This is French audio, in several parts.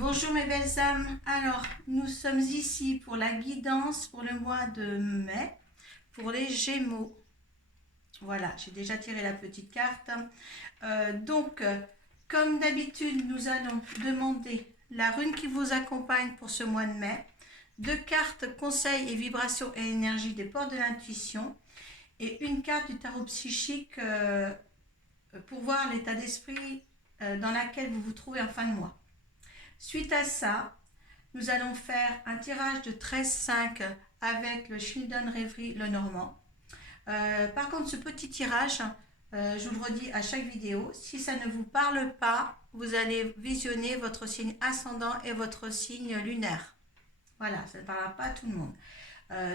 Bonjour mes belles âmes, alors nous sommes ici pour la guidance pour le mois de mai, pour les Gémeaux. Voilà, j'ai déjà tiré la petite carte. Comme d'habitude, nous allons demander la rune qui vous accompagne pour ce mois de mai, 2 cartes conseils et vibrations et énergie des portes de l'intuition, et une carte du tarot psychique pour voir l'état d'esprit dans lequel vous vous trouvez en fin de mois. Suite à ça, nous allons faire un tirage de 13-5 avec le Schneiden Rêverie Le Normand. Par contre, ce petit tirage, je vous le redis à chaque vidéo, si ça ne vous parle pas, vous allez visionner votre signe ascendant et votre signe lunaire. Voilà, ça ne parlera pas à tout le monde.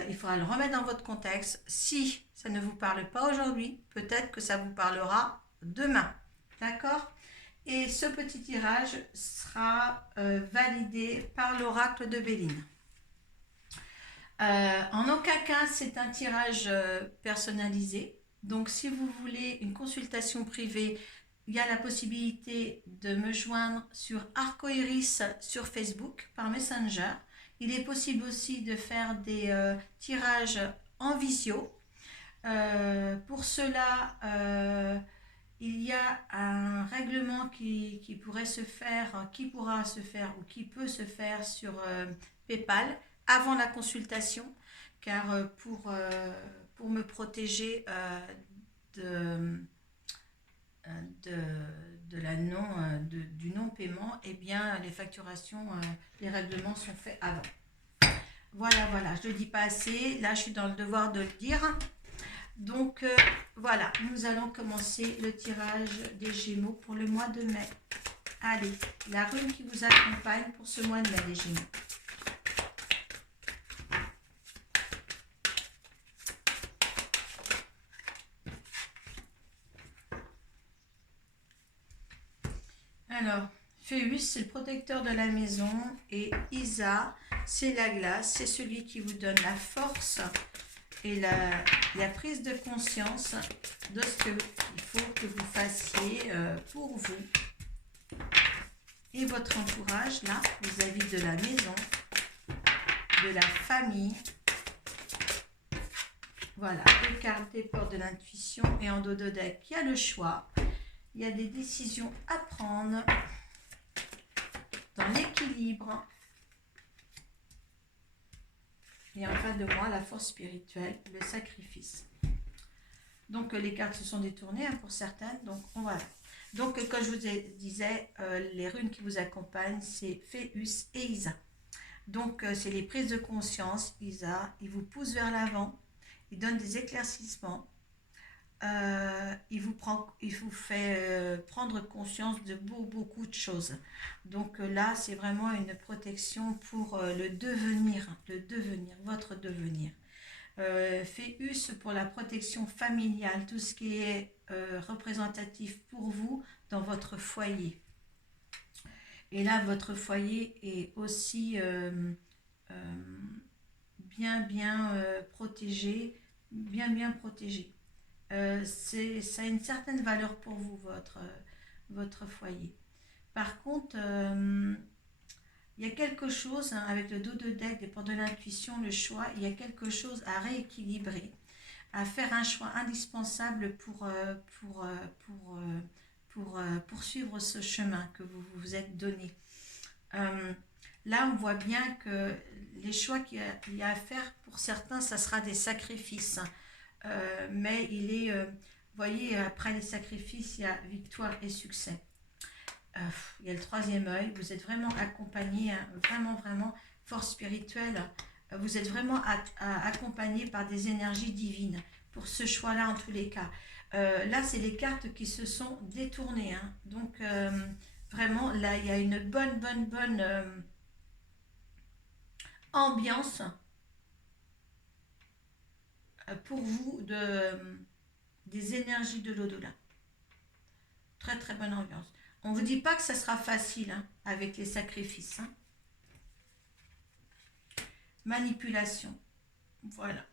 Il faudra le remettre dans votre contexte. Si ça ne vous parle pas aujourd'hui, peut-être que ça vous parlera demain. D'accord ? Et ce petit tirage sera validé par l'oracle de Béline. En aucun cas, c'est un tirage personnalisé. Donc, si vous voulez une consultation privée, il y a la possibilité de me joindre sur Arcoiris sur Facebook par Messenger. Il est possible aussi de faire des tirages en visio. Pour cela, il y a un règlement qui pourra se faire ou qui peut se faire sur PayPal avant la consultation, car pour me protéger du non-paiement, eh bien les facturations, les règlements sont faits avant. Voilà, je ne le dis pas assez, là je suis dans le devoir de le dire. Donc voilà, nous allons commencer le tirage des Gémeaux pour le mois de mai. Allez, la rune qui vous accompagne pour ce mois de mai, les Gémeaux. Alors, Phéus, c'est le protecteur de la maison, et Isa, c'est la glace, c'est celui qui vous donne la force et la prise de conscience de ce qu'il faut que vous fassiez pour vous et votre entourage, là, vis-à-vis de la maison, de la famille. Voilà, deux cartes des portes de l'intuition, et en dos de deck, il y a le choix. Il y a des décisions à prendre dans l'équilibre. Et en face de moi, la force spirituelle, le sacrifice. Donc les cartes se sont détournées pour certaines. Donc voilà. Donc comme je vous disais, les runes qui vous accompagnent, c'est Phéus et Isa. Donc c'est les prises de conscience. Isa, il vous pousse vers l'avant, il donne des éclaircissements. Il vous fait prendre conscience de beaucoup de choses. Donc là, c'est vraiment une protection pour le devenir, votre devenir. Phéus pour la protection familiale, tout ce qui est représentatif pour vous dans votre foyer. Et là, votre foyer est aussi bien protégé, bien protégé. Ça a une certaine valeur pour vous, votre foyer. Par contre, il y a quelque chose, avec le dos de deck, des portes de l'intuition, le choix, il y a quelque chose à rééquilibrer, à faire un choix indispensable pour poursuivre ce chemin que vous vous êtes donné. Là, on voit bien que les choix qu'il y a à faire, pour certains, ça sera des sacrifices. Mais il est, vous voyez, après les sacrifices, il y a victoire et succès. Il y a le troisième œil, vous êtes vraiment accompagné, vraiment force spirituelle, vous êtes vraiment accompagné par des énergies divines pour ce choix-là en tous les cas. Là, c'est les cartes qui se sont détournées, donc vraiment, là, il y a une bonne ambiance pour vous des énergies de l'au-delà. Très bonne ambiance. On ne vous dit pas que ça sera facile avec les sacrifices. Manipulation. Voilà.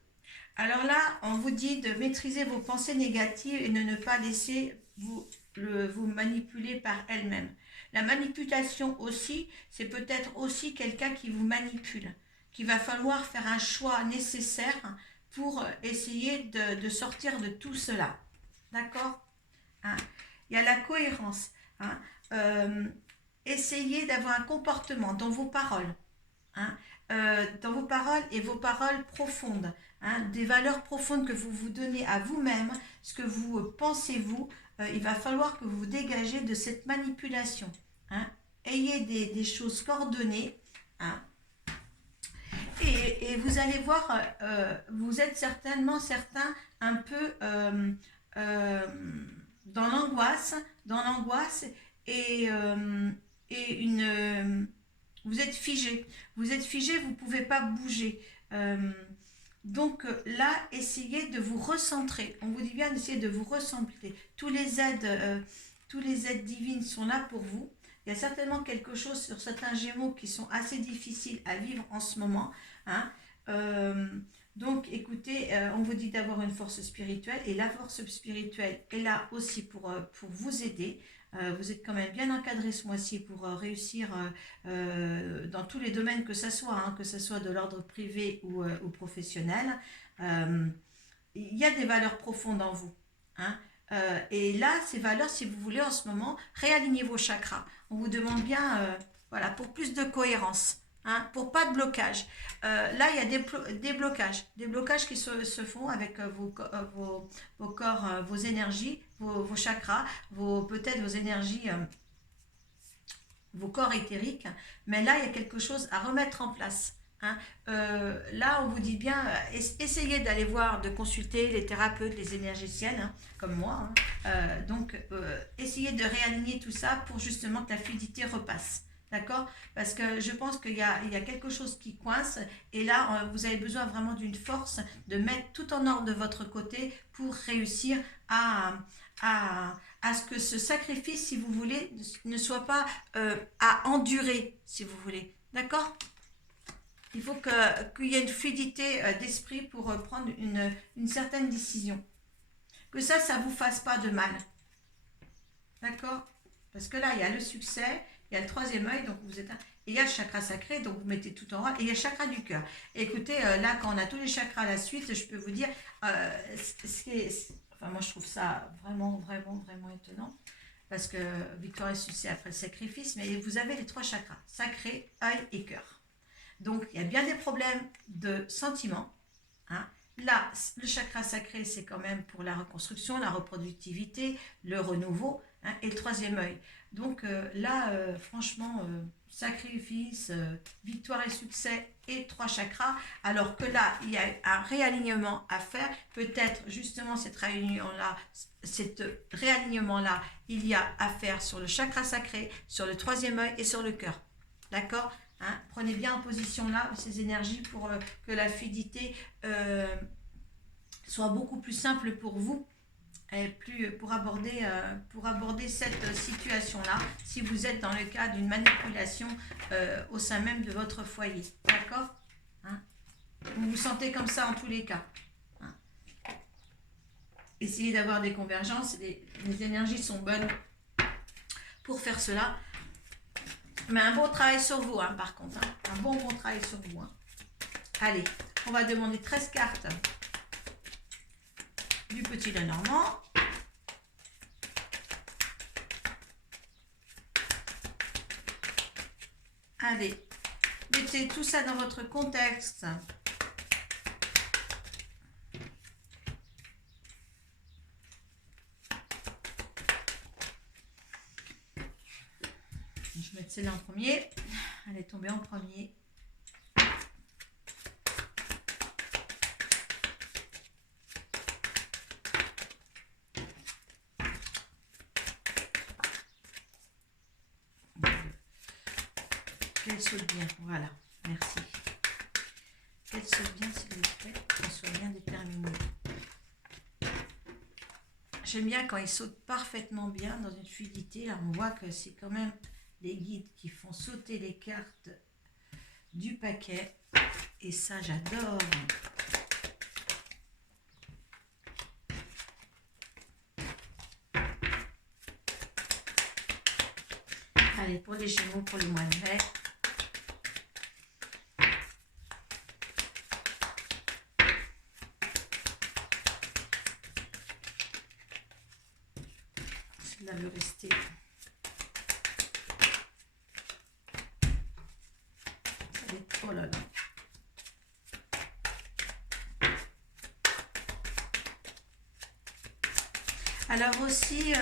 Alors là, on vous dit de maîtriser vos pensées négatives et de ne pas laisser vous manipuler par elles-mêmes. La manipulation aussi, c'est peut-être aussi quelqu'un qui vous manipule, qu'il va falloir faire un choix nécessaire pour essayer de sortir de tout cela. D'accord, hein? Il y a la cohérence. Hein? Essayez d'avoir un comportement dans vos paroles. Hein? Dans vos paroles et vos paroles profondes. Hein? Des valeurs profondes que vous vous donnez à vous-même, ce que vous pensez vous, il va falloir que vous vous dégagez de cette manipulation. Hein? Ayez des choses coordonnées. Hein? Et vous allez voir, vous êtes certainement certains un peu dans l'angoisse et vous êtes figé. Vous êtes figé, vous ne pouvez pas bouger. Donc là, essayez de vous recentrer. On vous dit bien d'essayer de vous recentrer. Tous les aides divines sont là pour vous. Il y a certainement quelque chose sur certains Gémeaux qui sont assez difficiles à vivre en ce moment. Hein. Donc écoutez, on vous dit d'avoir une force spirituelle et la force spirituelle est là aussi pour vous aider. Vous êtes quand même bien encadré ce mois-ci pour réussir dans tous les domaines que ce soit de l'ordre privé ou professionnel. Il y a des valeurs profondes en vous. Hein. Et là, ces valeurs, si vous voulez, en ce moment, réalignez vos chakras. On vous demande bien, voilà, pour plus de cohérence, hein, pour pas de blocage. Là, il y a des blocages qui se font avec vos corps, vos énergies, vos chakras, peut-être vos énergies, vos corps éthériques. Mais là, il y a quelque chose à remettre en place. Hein. Là, on vous dit bien, essayez d'aller voir, de consulter les thérapeutes, les énergéticiennes, hein, comme moi. Hein. Donc, essayez de réaligner tout ça pour justement que la fluidité repasse. D'accord? Parce que je pense qu'il y a quelque chose qui coince et là, vous avez besoin vraiment d'une force de mettre tout en ordre de votre côté pour réussir à ce que ce sacrifice, si vous voulez, ne soit pas à endurer, si vous voulez. D'accord? Il faut qu'il y ait une fluidité d'esprit pour prendre une certaine décision. Que ça ne vous fasse pas de mal. D'accord? Parce que là, il y a le succès, il y a le troisième œil, donc vous êtes et il y a le chakra sacré, donc vous mettez tout en rang, et il y a le chakra du cœur. Et écoutez, là, quand on a tous les chakras à la suite, je peux vous dire, enfin, moi, je trouve ça vraiment, vraiment, vraiment étonnant. Parce que victoire et succès après le sacrifice, mais vous avez les trois chakras, sacré, œil et cœur. Donc, il y a bien des problèmes de sentiments. Hein. Là, le chakra sacré, c'est quand même pour la reconstruction, la reproductivité, le renouveau, hein, et le troisième œil. Donc là, franchement, sacrifice, victoire et succès et trois chakras, alors que là, il y a un réalignement à faire. Peut-être justement cet réalignement-là, il y a à faire sur le chakra sacré, sur le troisième œil et sur le cœur. D'accord? Hein, prenez bien en position là ces énergies pour que la fluidité soit beaucoup plus simple pour vous et pour aborder cette situation-là si vous êtes dans le cas d'une manipulation au sein même de votre foyer. D'accord? Hein? Vous vous sentez comme ça en tous les cas. Hein? Essayez d'avoir des convergences. Les énergies sont bonnes pour faire cela. Mais un bon travail sur vous, hein, par contre. Hein. Un bon travail sur vous. Hein. Allez, on va demander 13 cartes du Petit Lenormand. Allez, mettez tout ça dans votre contexte. Je vais mettre celle-là en premier. Elle est tombée en premier. Qu'elle saute bien, voilà, merci. Qu'elle saute bien, s'il vous plaît, qu'elle soit bien déterminée. J'aime bien quand ils sautent parfaitement bien dans une fluidité. Là, on voit que c'est quand même les guides qui font sauter les cartes du paquet. Et ça, j'adore. Allez, pour les Gémeaux, pour le mois de mai. Là, le rester. Oh là là. Alors aussi,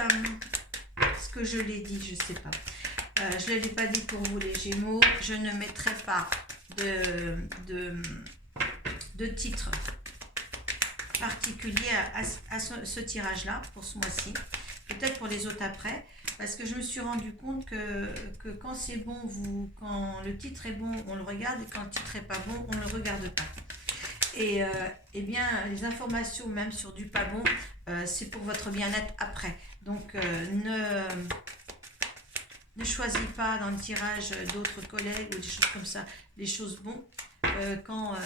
ce que je l'ai dit, je ne sais pas. Je ne l'ai pas dit pour vous les Gémeaux. Je ne mettrai pas de titre particulier à ce tirage-là, pour ce mois-ci. Peut-être pour les autres après. Parce que je me suis rendu compte que quand c'est bon, quand le titre est bon, on le regarde. Et quand le titre n'est pas bon, on ne le regarde pas. Et eh bien, les informations, même sur du pas bon, c'est pour votre bien-être après. Donc, ne choisis pas dans le tirage d'autres collègues ou des choses comme ça, les choses bonnes, quand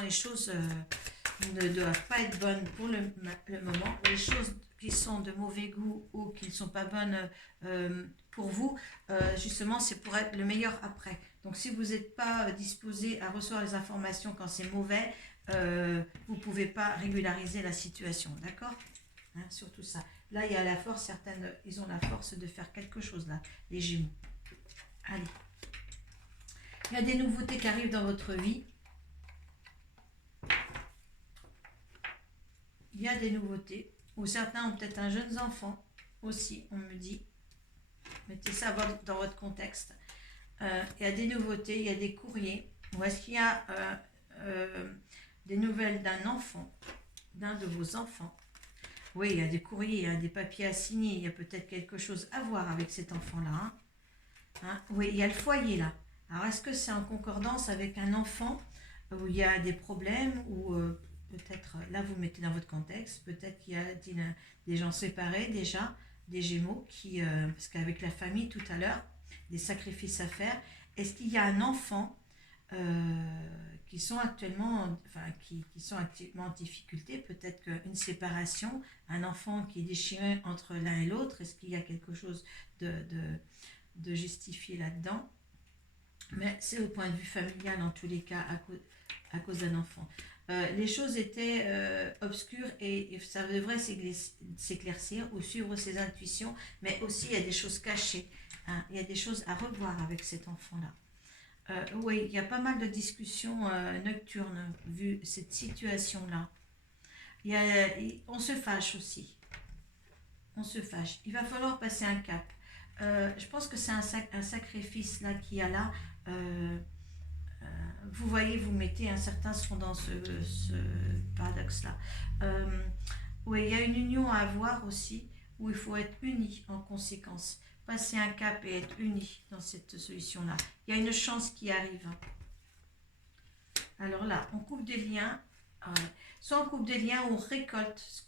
les choses ne doivent pas être bonnes pour le moment. Les choses qui sont de mauvais goût ou qui ne sont pas bonnes pour vous, justement, c'est pour être le meilleur après. Donc, si vous n'êtes pas disposé à recevoir les informations quand c'est mauvais, vous ne pouvez pas régulariser la situation, d'accord, hein, surtout ça. Là, il y a la force, certaines, ils ont la force de faire quelque chose, là, les Gémeaux. Allez. Il y a des nouveautés qui arrivent dans votre vie. Il y a des nouveautés. Ou certains ont peut-être un jeune enfant aussi, on me dit. Mettez ça dans votre contexte. Il y a des nouveautés, il y a des courriers. Ou est-ce qu'il y a des nouvelles d'un enfant, d'un de vos enfants? Oui, il y a des courriers, il y a des papiers à signer, il y a peut-être quelque chose à voir avec cet enfant-là. Hein? Oui, il y a le foyer là. Alors, est-ce que c'est en concordance avec un enfant où il y a des problèmes ou peut-être, là vous mettez dans votre contexte, peut-être qu'il y a des gens séparés déjà, des Gémeaux, parce qu'avec la famille tout à l'heure, des sacrifices à faire. Est-ce qu'il y a un enfant qui sont actuellement en difficulté, peut-être qu'une séparation, un enfant qui est déchiré entre l'un et l'autre, est-ce qu'il y a quelque chose de justifié là-dedans? Mais c'est au point de vue familial en tous les cas à cause d'un enfant. Les choses étaient obscures et ça devrait s'éclaircir ou suivre ses intuitions, mais aussi il y a des choses cachées, hein, il y a des choses à revoir avec cet enfant-là. Oui, il y a pas mal de discussions nocturnes vu cette situation-là. On se fâche aussi. On se fâche. Il va falloir passer un cap. Je pense que c'est un sacrifice là qu'il y a là. Vous voyez, vous mettez, certains seront dans ce paradoxe-là. Oui, il y a une union à avoir aussi, où il faut être unis en conséquence. Passer un cap et être unis dans cette solution-là. Il y a une chance qui arrive. Alors là, on coupe des liens. Soit on coupe des liens ou on récolte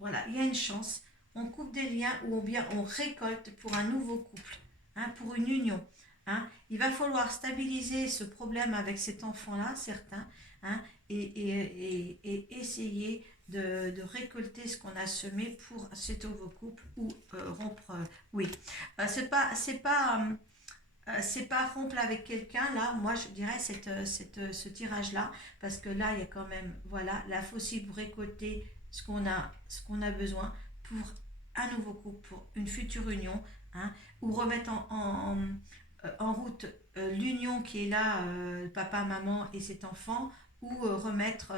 voilà, il y a une chance. On coupe des liens ou bien on récolte pour un nouveau couple, hein, pour une union. Hein. Il va falloir stabiliser ce problème avec cet enfant-là, certains, hein, et essayer de récolter ce qu'on a semé pour ce nouveau couple ou rompre. Oui, c'est pas rompre avec quelqu'un, là, moi je dirais ce tirage-là, parce que là, il y a quand même, voilà, la possible récolter ce qu'on a besoin pour un nouveau couple, pour une future union, hein, ou remettre en route l'union qui est là, papa, maman et cet enfant, ou remettre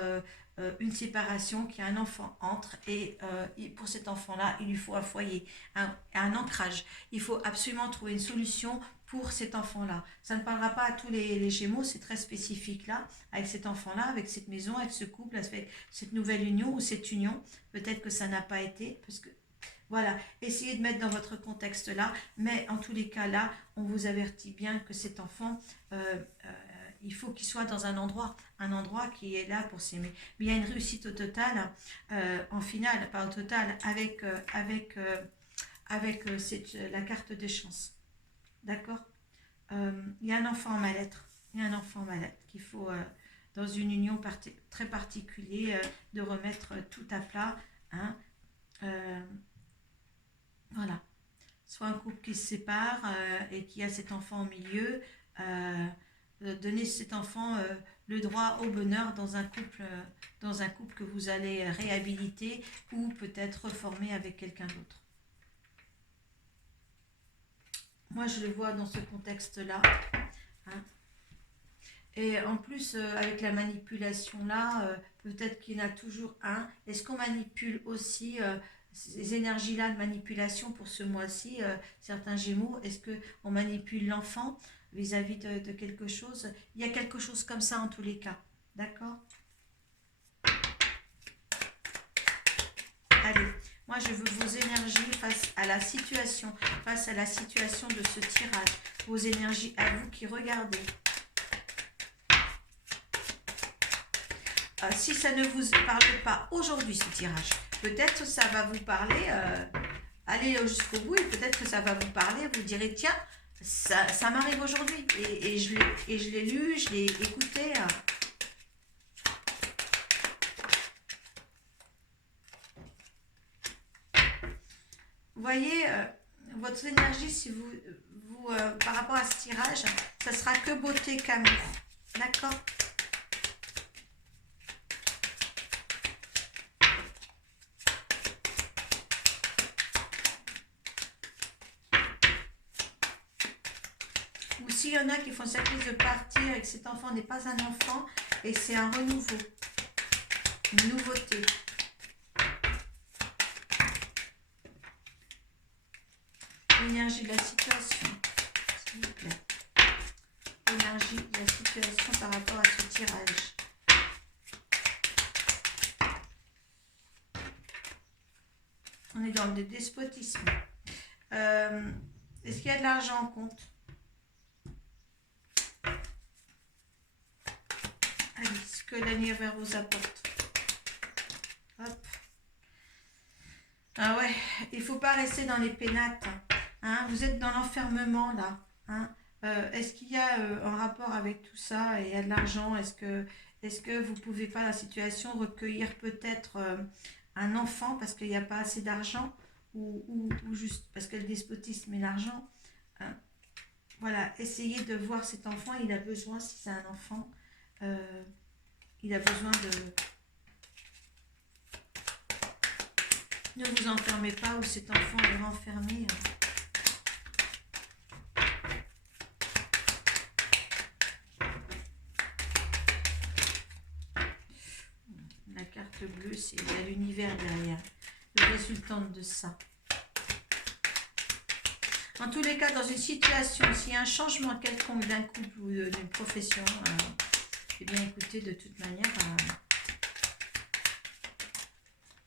une séparation qui a un enfant entre, et pour cet enfant-là, il lui faut un foyer, un ancrage. Il faut absolument trouver une solution pour cet enfant-là. Ça ne parlera pas à tous les Gémeaux, c'est très spécifique là, avec cet enfant-là, avec cette maison, avec ce couple, avec cette nouvelle union ou cette union. Peut-être que ça n'a pas été, parce que voilà, essayez de mettre dans votre contexte là, mais en tous les cas là, on vous avertit bien que cet enfant, il faut qu'il soit dans un endroit qui est là pour s'aimer. Mais il y a une réussite au total, en finale, pas au total, avec la carte de chance. D'accord, il y a un enfant en mal-être. Il y a un enfant en mal-être qu'il faut, dans une union très particulière, de remettre tout à plat. Hein, voilà. soit un couple qui se sépare et qui a cet enfant au milieu, donner cet enfant le droit au bonheur dans un couple que vous allez réhabiliter ou peut-être reformer avec quelqu'un d'autre. Moi, je le vois dans ce contexte-là. Hein. Et en plus, avec la manipulation là, peut-être qu'il y en a toujours un. Est-ce qu'on manipule aussi ces énergies-là de manipulation pour ce mois-ci, certains Gémeaux? Est-ce qu'on manipule l'enfant vis-à-vis de quelque chose? Il y a quelque chose comme ça en tous les cas. D'accord? Allez, moi je veux vos énergies face à la situation de ce tirage. Vos énergies à vous qui regardez. Si ça ne vous parle pas aujourd'hui, ce tirage, peut-être ça va vous parler, allez jusqu'au bout et peut-être que ça va vous parler, vous direz tiens, ça m'arrive aujourd'hui et je l'ai lu, je l'ai écouté. Vous voyez, votre énergie, si vous par rapport à ce tirage, ça sera que beauté qu'amour. D'accord ? Ou s'il y en a qui font cette prise de partir et que cet enfant n'est pas un enfant et c'est un renouveau, une nouveauté. L'énergie de la situation, s'il vous plaît. L'énergie de la situation par rapport à ce tirage. On est dans le despotisme. Est-ce qu'il y a de l'argent en compte? Allez, ce que l'univers vous apporte. Hop. Ah ouais, il ne faut pas rester dans les pénates. Hein, vous êtes dans l'enfermement là. Hein. Est-ce qu'il y a un rapport avec tout ça et il y a de l'argent? Est-ce que vous ne pouvez pas, la situation, recueillir peut-être un enfant parce qu'il n'y a pas assez d'argent ou juste parce que le despotisme et l'argent. Hein. Voilà, essayez de voir cet enfant, il a besoin, si c'est un enfant, il a besoin de... Ne vous enfermez pas où cet enfant est renfermé. La carte bleue, c'est l'univers derrière, le résultante de ça. En tous les cas, dans une situation, s'il y a un changement quelconque d'un couple ou d'une profession, eh bien écoutez, de toute manière,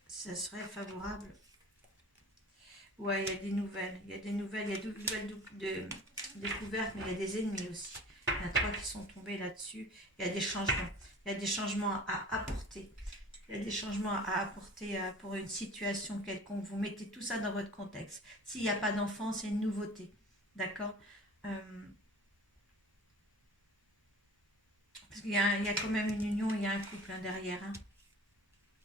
ça serait favorable. Ouais, il y a des nouvelles, il y a de nouvelles découvertes, mais il y a des ennemis aussi. Il y en a 3 qui sont tombés là-dessus. Il y a des changements. Il y a des changements à apporter. Il y a des changements à apporter pour une situation quelconque. Vous mettez tout ça dans votre contexte. S'il n'y a pas d'enfant, c'est une nouveauté. D'accord? Parce qu'il y a quand même une union, il y a un couple derrière. Hein.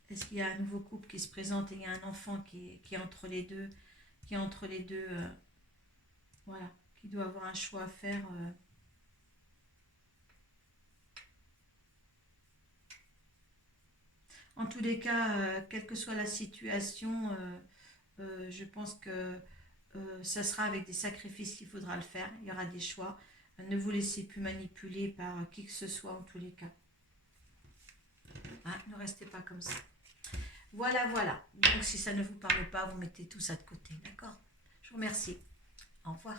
Est-ce qu'il y a un nouveau couple qui se présente et il y a un enfant qui est entre les deux, voilà, qui doit avoir un choix à faire. En tous les cas, quelle que soit la situation, je pense que ça sera avec des sacrifices qu'il faudra le faire. Il y aura des choix. Ne vous laissez plus manipuler par qui que ce soit en tous les cas. Hein, ne restez pas comme ça. Voilà, voilà. Donc si ça ne vous parle pas, vous mettez tout ça de côté. D'accord? Je vous remercie. Au revoir.